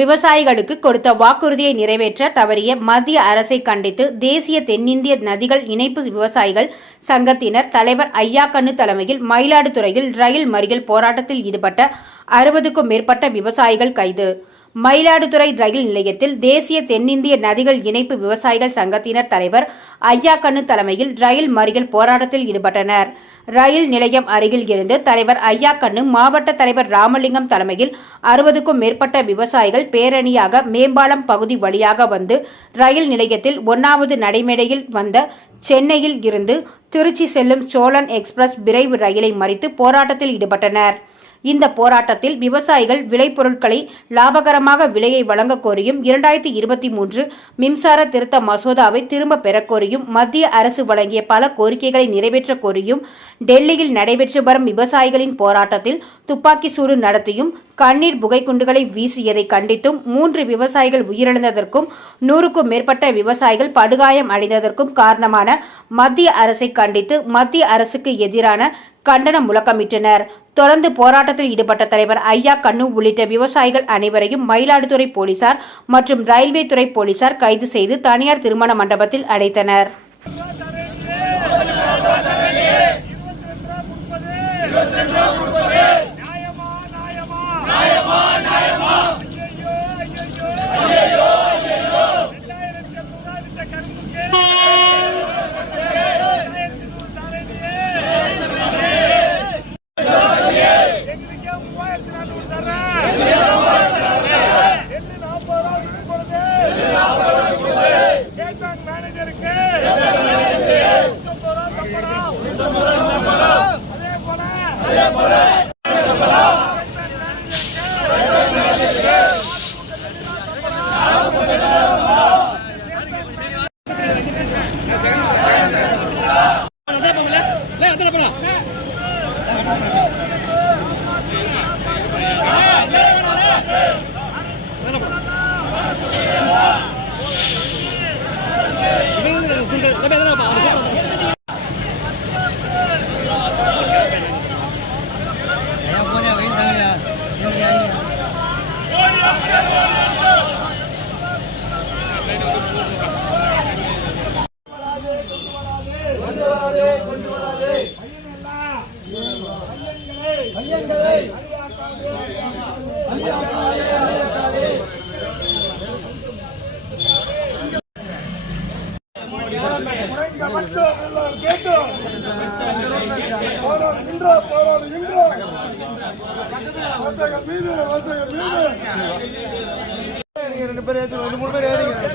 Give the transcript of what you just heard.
விவசாயிகளுக்கு கொடுத்த வாக்குறுதியை நிறைவேற்ற தவறிய மத்திய அரசை கண்டித்து தேசிய தென்னிந்திய நதிகள் இணைப்பு விவசாயிகள் சங்கத்தினர் தலைவர் ஐயாக்கண்ணு தலைமையில் மயிலாடுதுறையில் ரயில் மறியல் போராட்டத்தில் ஈடுபட்ட அறுபதுக்கும் மேற்பட்ட விவசாயிகள் கைது. மயிலாடுதுறை ரயில் நிலையத்தில் தேசிய தென்னிந்திய நதிகள் இணைப்பு விவசாயிகள் சங்கத்தினர் தலைவர் ஐயாக்கண்ணு தலைமையில் ரயில் மறியல் போராட்டத்தில் ஈடுபட்டனர். ரயில் நிலையம் அருகில் இருந்து தலைவர் ஐயாக்கண்ணு மாவட்ட தலைவர் ராமலிங்கம் தலைமையில் அறுபதுக்கும் மேற்பட்ட விவசாயிகள் பேரணியாக மேம்பாலம் பகுதி வழியாக வந்து ரயில் நிலையத்தில் ஒன்னாவது நடைமேடையில் வந்த சென்னையில் இருந்து திருச்சி செல்லும் சோழன் எக்ஸ்பிரஸ் விரைவு ரயிலை மறித்து போராட்டத்தில் ஈடுபட்டனர். இந்த போராட்டத்தில் விவசாயிகள் விளைபொருட்களை லாபகரமாக விலையை வழங்க கோரியும் இரண்டாயிரத்தி இருபத்தி மூன்று மின்சார திருத்த மசோதாவை திரும்ப பெறக்கோரியும் மத்திய அரசு வழங்கிய பல கோரிக்கைகளை நிறைவேற்ற கோரியும் டெல்லியில் நடைபெற்று வரும் விவசாயிகளின் போராட்டத்தில் துப்பாக்கி சூடு நடத்தியும் கண்ணீர் புகைக்குண்டுகளை வீசியதை கண்டித்தும் மூன்று விவசாயிகள் உயிரிழந்ததற்கும் நூறுக்கும் மேற்பட்ட விவசாயிகள் படுகாயம் அடைந்ததற்கும் காரணமான மத்திய அரசை கண்டித்து மத்திய அரசுக்கு எதிரான கண்டன முழக்கமிட்டனர். தொடர்ந்து போராட்டத்தில் ஈடுபட்ட தலைவர் ஐயா கண்ணு உள்ளிட்ட விவசாயிகள் அனைவரையும் மயிலாடுதுறை போலீசார் மற்றும் ரயில்வே துறை போலீசார் கைது செய்து தனியார் திருமண மண்டபத்தில் அடைத்தனர். நியாயமா நியாயமா நியாயமா நியாயமா ஐயோ ஐயோ ரெண்டாயிரத்தி வராதே கொண்டு வராதே. பையன்களை அழியாக்காதே அழியாக்காதே மட்டும் எல்லாம் கேட்டோம் போராடு நின்றோம் போராடு ரெண்டு பேர் மூணு பேர் ஏறிங்க.